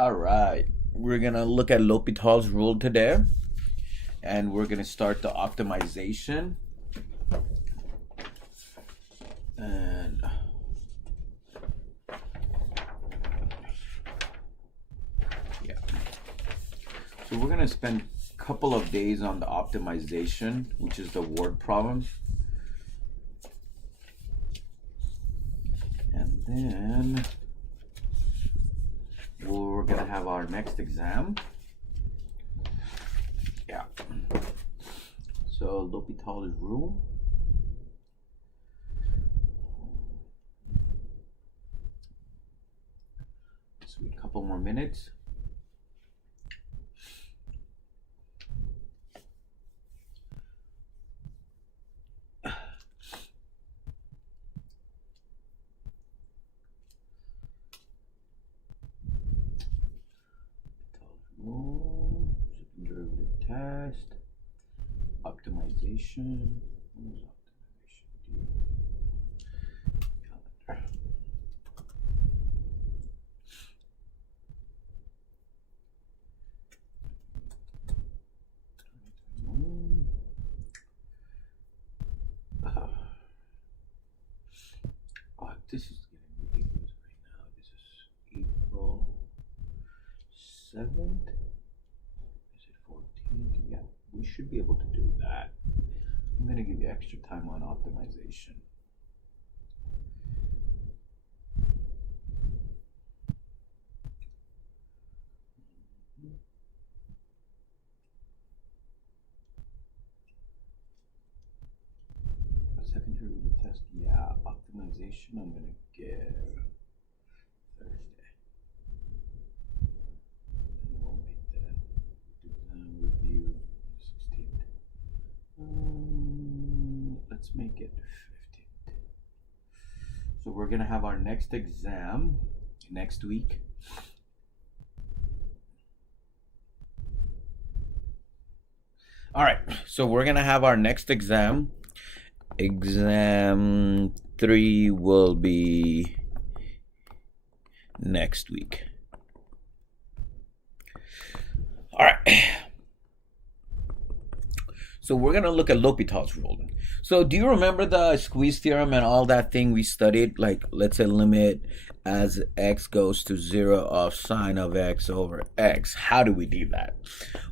All right, we're gonna look at L'Hopital's rule today, and we're gonna start the optimization. And yeah, so we're gonna spend a couple of days on the optimization, which is the word problem, and then we're gonna have our next exam. Yeah. So L'Hopital's rule. So a couple more minutes. Rule, second derivative test, optimization. What is optimization? Calendar. Oh, this is getting ridiculous right now. This is April 7th. Is it 14th? Yeah, we should be able to do that. I'm going to give you extra time on optimization. Secondary test, yeah. Optimization, I'm going to give Thursday. And we'll make that review 16th. Let's make it 15th. So we're going to have our next exam next week. All right, so we're going to have our next exam. Exam 3 will be next week. All right. So we're going to look at L'Hopital's rule. So do you remember the squeeze theorem and all that thing we studied? Like, let's say limit as x goes to 0 of sine of x over x. How do we do that?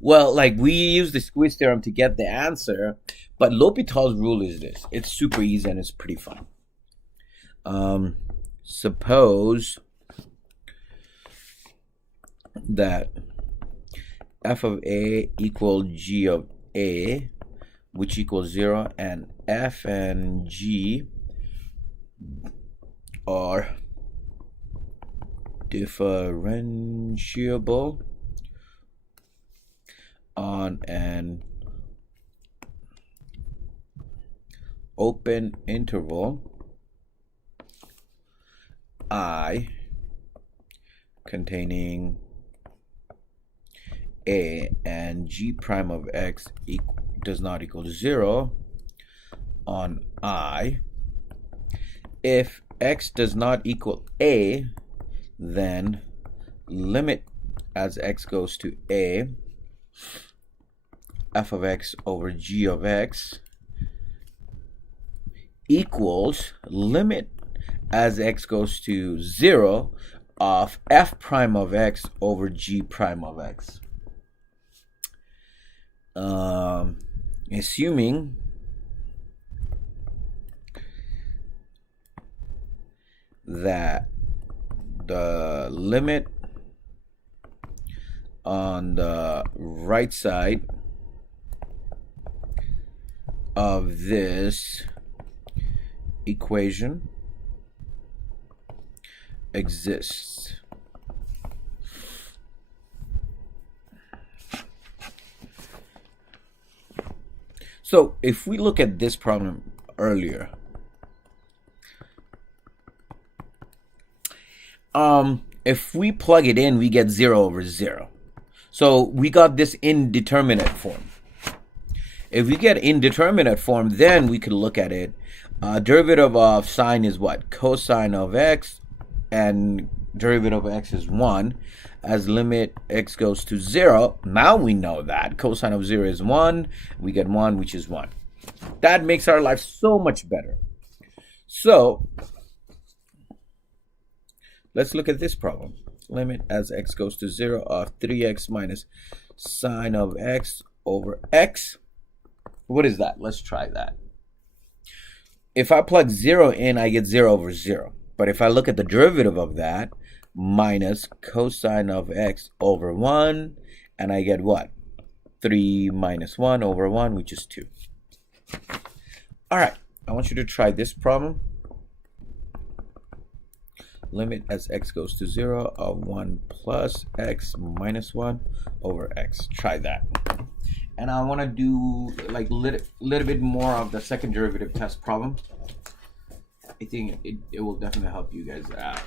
Well, like, we use the squeeze theorem to get the answer, but L'Hopital's rule is this. It's super easy and it's pretty fun. Suppose that f of a equal g of a, which equals 0, and f and g are differentiable on an open interval I containing a and g prime of x does not equal 0 on I. If x does not equal a, then limit as x goes to a f of x over g of x equals limit as x goes to 0 of f prime of x over g prime of x. Assuming that the limit on the right side of this equation exists. So if we look at this problem earlier, if we plug it in, we get 0 over 0. So we got this indeterminate form. If we get indeterminate form, then we could look at it. Derivative of sine is what? Cosine of x and derivative of x is 1, as limit x goes to 0. Now we know that cosine of 0 is 1. We get 1, which is 1. That makes our life so much better. So let's look at this problem. Limit as x goes to 0 of 3x minus sine of x over x. What is that? Let's try that. If I plug 0 in, I get 0 over 0. But if I look at the derivative of that, minus cosine of x over 1, and I get what? 3 minus 1 over 1, which is 2. All right, I want you to try this problem. Limit as x goes to 0 of 1 plus x minus 1 over x. Try that. And I want to do like little bit more of the second derivative test problem. I think it will definitely help you guys out.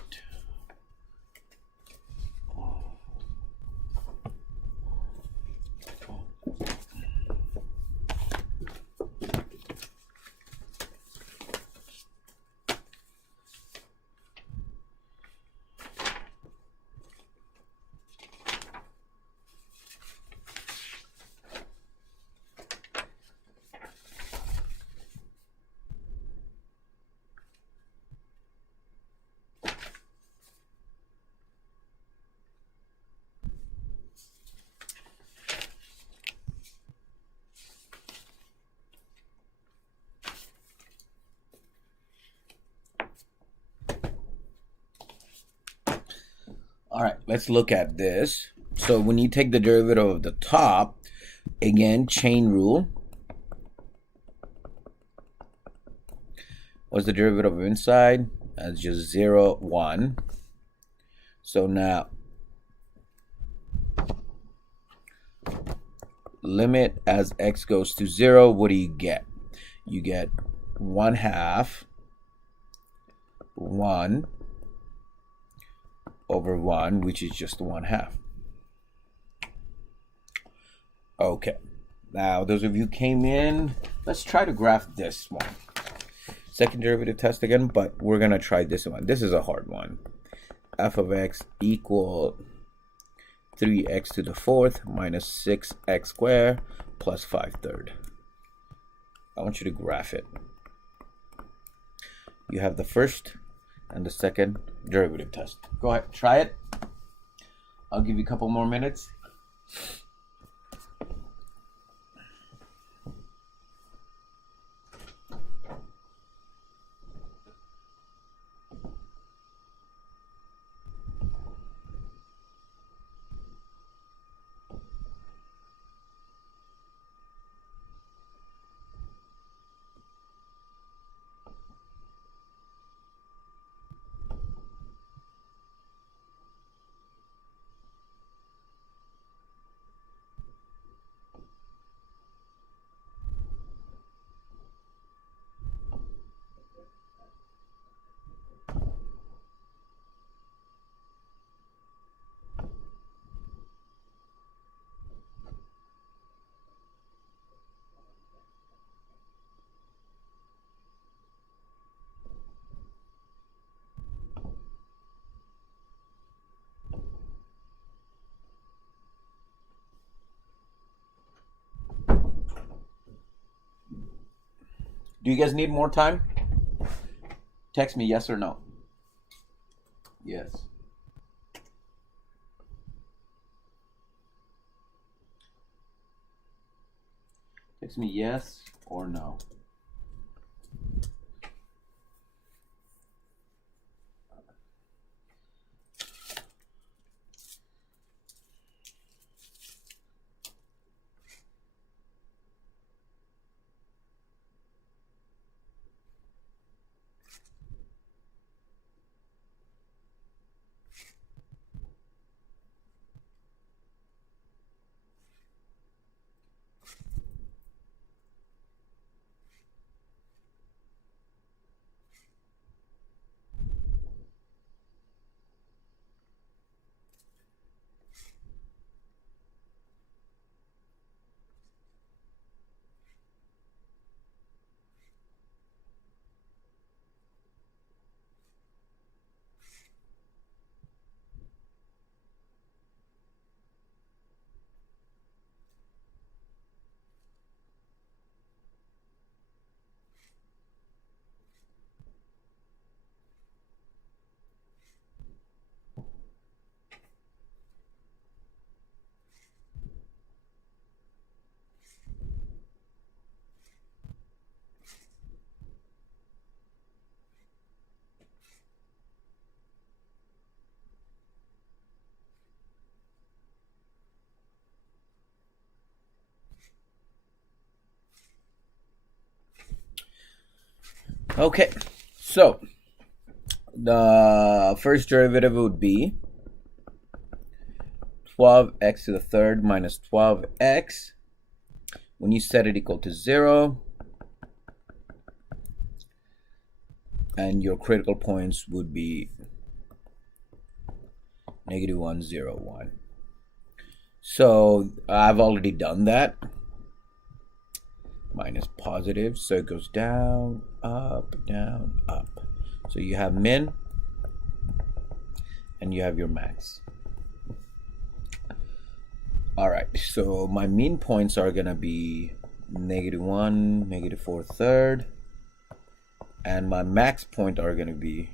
All right, let's look at this. So when you take the derivative of the top, again, chain rule. What's the derivative of inside? That's just 0, 1. So now, limit as x goes to 0, what do you get? You get 1/2, 1 over 1, which is just 1/2. Okay, now those of you came in, let's try to graph this one. Second derivative test again, but we're gonna try this one. This is a hard one. F of x equal 3x to the 4th minus 6x squared plus 5/3. I want you to graph it. You have the first and the second derivative test. Go ahead, try it. I'll give you a couple more minutes. Do you guys need more time? Text me yes or no. Yes. Text me yes or no. Okay, so the first derivative would be 12x to the third minus 12x. When you set it equal to 0, and your critical points would be -1, 0, 1. So I've already done that. Minus positive, so it goes down, up, down, up. So you have min, and you have your max. All right, so my mean points are gonna be -1, -4 third, and my max point are gonna be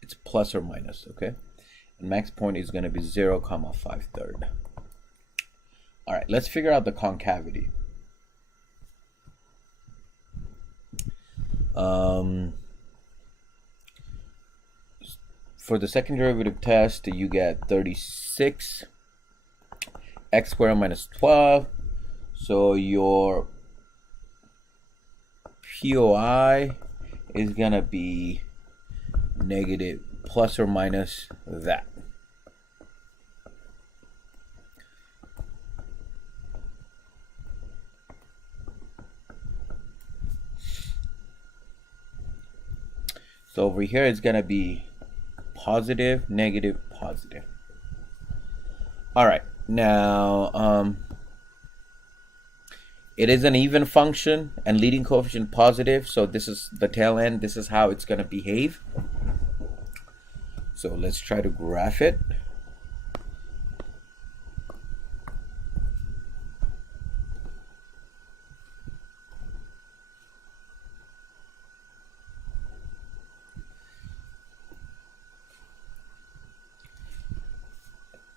it's plus or minus, okay? And max point is gonna be 0, 5 third. All right, let's figure out the concavity. For the second derivative test, you get 36 x squared minus 12. So your POI is gonna be negative plus or minus that. So over here it's gonna be positive, negative, positive. All right, now it is an even function and leading coefficient positive, so this is the tail end. This is how it's gonna behave. So let's try to graph it.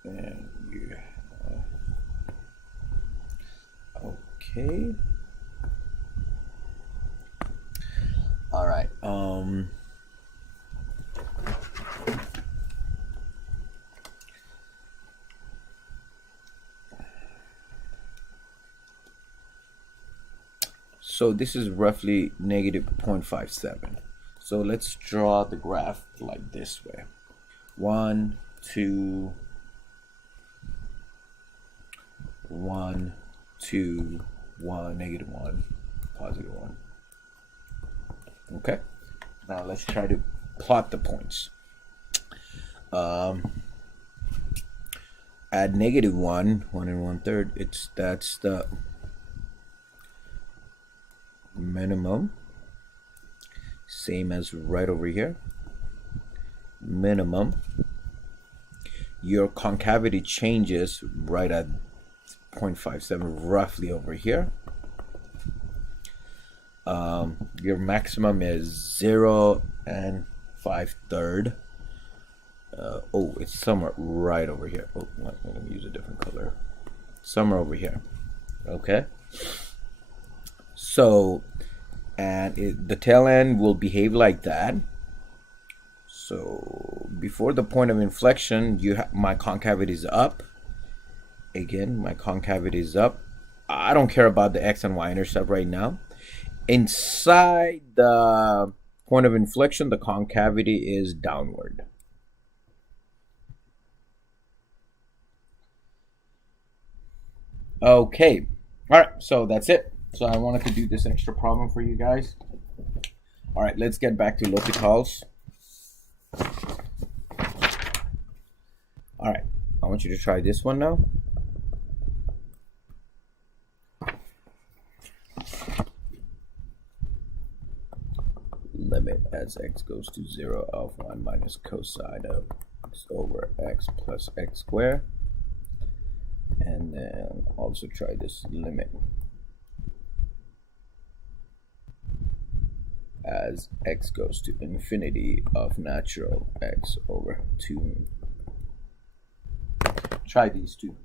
And you, okay. All right. So this is roughly negative 0.57. So let's draw the graph like this way. 1, 2, 1, 2, 1, -1, +1. Okay. Now let's try to plot the points. At -1, 1 and 1/3, that's the minimum. Same as right over here. Minimum. Your concavity changes right at 0.57, roughly over here. Your maximum is 0 and 5 third. Oh, it's somewhere right over here. Oh, let me use a different color. Somewhere over here. Okay. So, and the tail end will behave like that. So before the point of inflection, my concavity is up. Again, my concavity is up. I don't care about the x and y intercept right now. Inside the point of inflection, the concavity is downward. Okay. All right, so that's it. So I wanted to do this extra problem for you guys. All right, let's get back to L'Hopitals. All right, I want you to try this one now. Limit as x goes to 0 of 1 minus cosine of x over x plus x squared. And then also try this limit as x goes to infinity of natural x over 2. Try these two.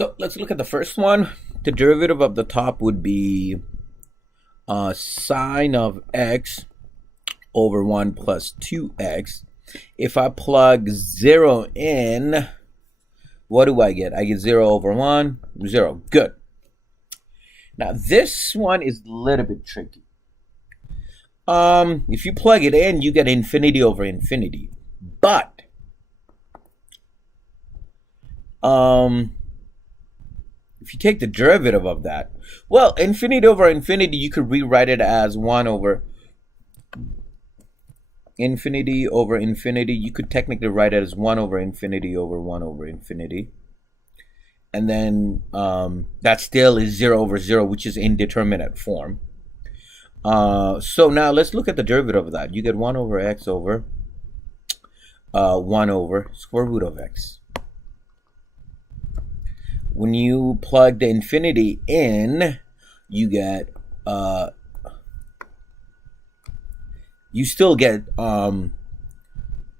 So let's look at the first one. The derivative of the top would be sine of x over 1 plus 2x. If I plug 0 in, what do I get? I get 0 over 1, 0. Good. Now this one is a little bit tricky. If you plug it in, you get infinity over infinity. But if you take the derivative of that, well, infinity over infinity, you could rewrite it as 1 over infinity over infinity. You could technically write it as 1 over infinity over 1 over infinity. And then that still is 0 over 0, which is indeterminate form. So now let's look at the derivative of that. You get 1 over x over 1 over square root of x. When you plug the infinity in, you get you still get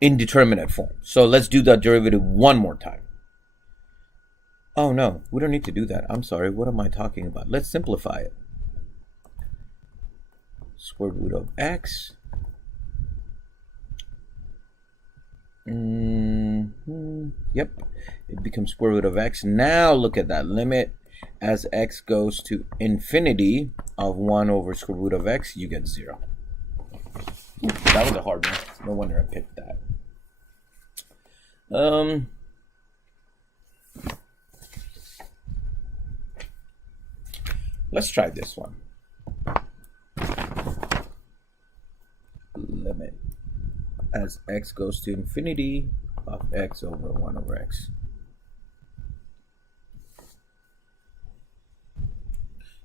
indeterminate form. So let's do the derivative one more time. Oh no, we don't need to do that. I'm sorry, what am I talking about? Let's simplify it. Square root of x. Yep, it becomes square root of x. Now look at that limit. As x goes to infinity of 1 over square root of x, you get 0. That was a hard one. No wonder I picked that. Let's try this one. Limit as x goes to infinity of x over 1 over x.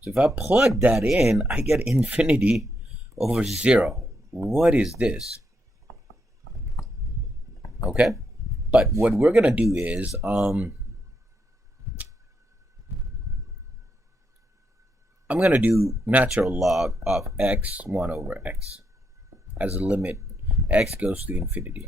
So if I plug that in, I get infinity over 0. What is this? Okay, but what we're gonna do is I'm gonna do natural log of x 1 over x as a limit x goes to infinity.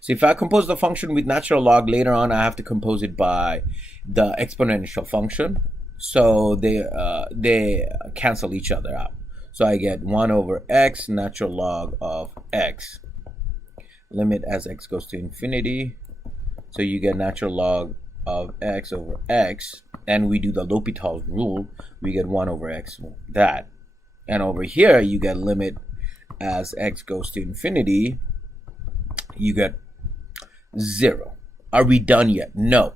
So if I compose the function with natural log, later on I have to compose it by the exponential function. So they cancel each other out. So I get 1 over x natural log of x. Limit as x goes to infinity. So you get natural log of x over x. And we do the Hopitals rule. We get 1 over x, that. And over here, you get limit as x goes to infinity. You get 0. Are we done yet? No.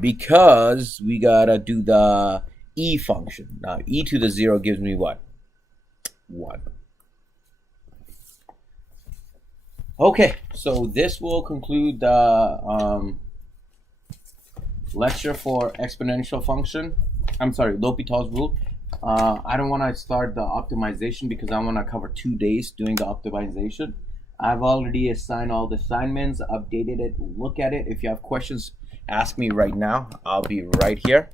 Because we gotta do the e function. Now, e to the 0 gives me what? 1. Okay, so this will conclude the lecture for exponential function. I'm sorry, L'Hopital's rule. I don't want to start the optimization because I want to cover 2 days doing the optimization. I've already assigned all the assignments, updated it, look at it. If you have questions, ask me right now. I'll be right here.